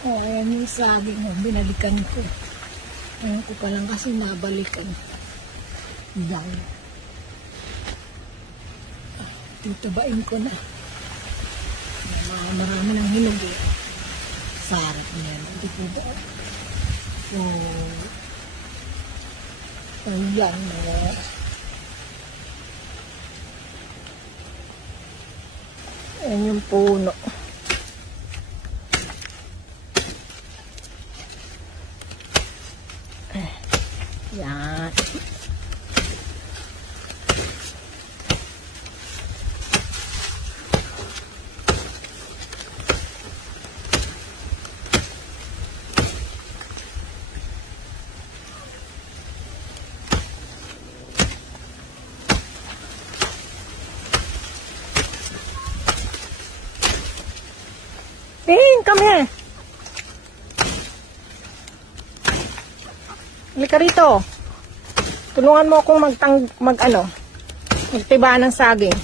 Oh, ayan yung saging. Oh, binalikan ko. Ayan ko palang kasi nabalikan. Yan. Tutabain ko na. Marami ng hinog eh. Sarap niya. Hindi po ba? So, ayan. Ayan yung puno. Yan. Come here. Halika rito. Tulungan mo akong magtiba ng saging.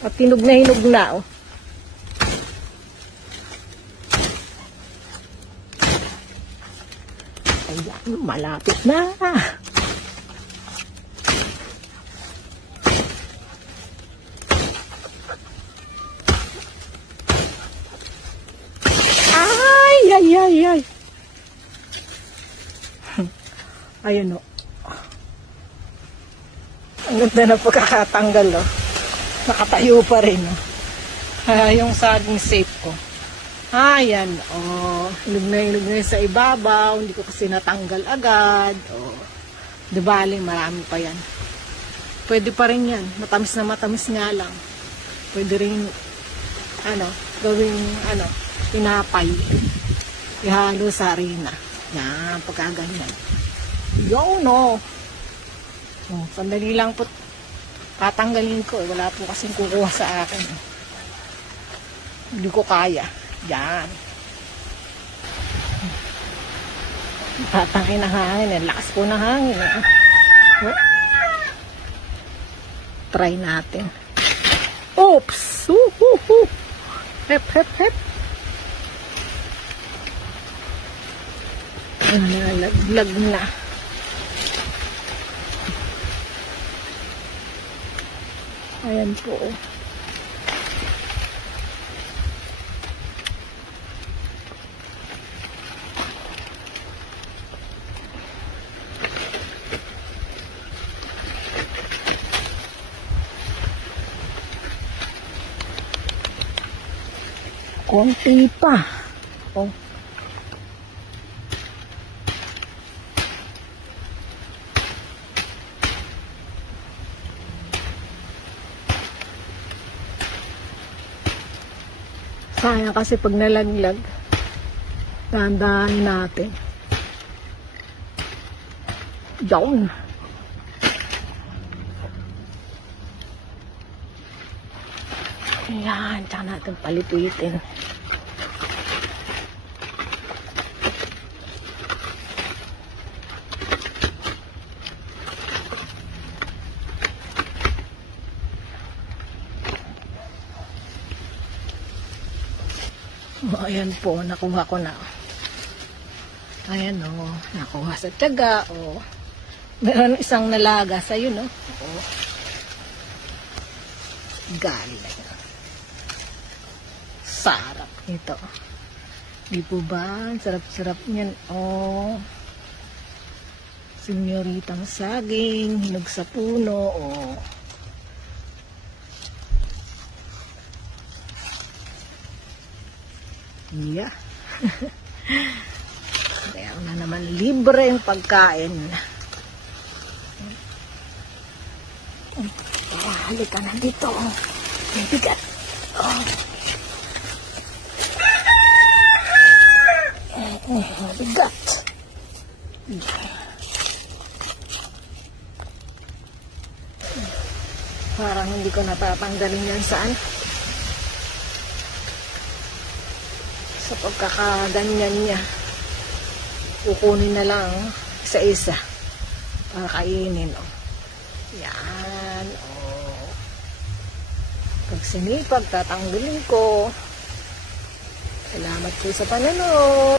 At hinog na, oh. Ayan, malapit na. Ay. Ayun, oh. Ang ganda na pagkakatanggal, oh. Nakatayo pa rin, oh. Yung saging safe ko. Ayan, oh. Hinog na sa ibabaw. Hindi ko kasi natanggal agad. Oh. Di bali, marami pa yan. Pwede pa rin yan. Matamis na matamis nga lang. Pwede rin, gawing, tinapay. Ihalo sa harina. Yan, pagkaganyan. Yun, no. Oh, sandali lang po. Tatanggalin ko. Wala po kasing kukuha sa akin. Hindi ko kaya. Yan. Tatangin ng hangin. Lakas po ng hangin. Oh. Try natin. Oops! Hep. Nalaglag na. Ayan po. Konti pa. Oh. Sayang kasi pag nalaglag, dahan-dahanin natin. Yun. Ayan, tsaka natin palipitin. Oh, ayan po, nakuha ko na. Ayan, oh, nakuha sa tiyaga. Oh. Meron isang nalaga sa yun, no? Oh. Galing. Sarap nito. Di po ba? Sarap-sarap niyan. Oh. Senyoritang saging, hinog sa puno. Oh. Yeah. Kaya na naman libre yung pagkain. Halika na dito. May bigat. Oh. Bigat. Parang hindi ko natatanggalin yan saan. Sa pagkakaganyan niya. Kukunin na lang isa-isa para kainin. Oh. Yan. Oh. Pag sinipag, tatanggalin ko. Salamat po sa panonood.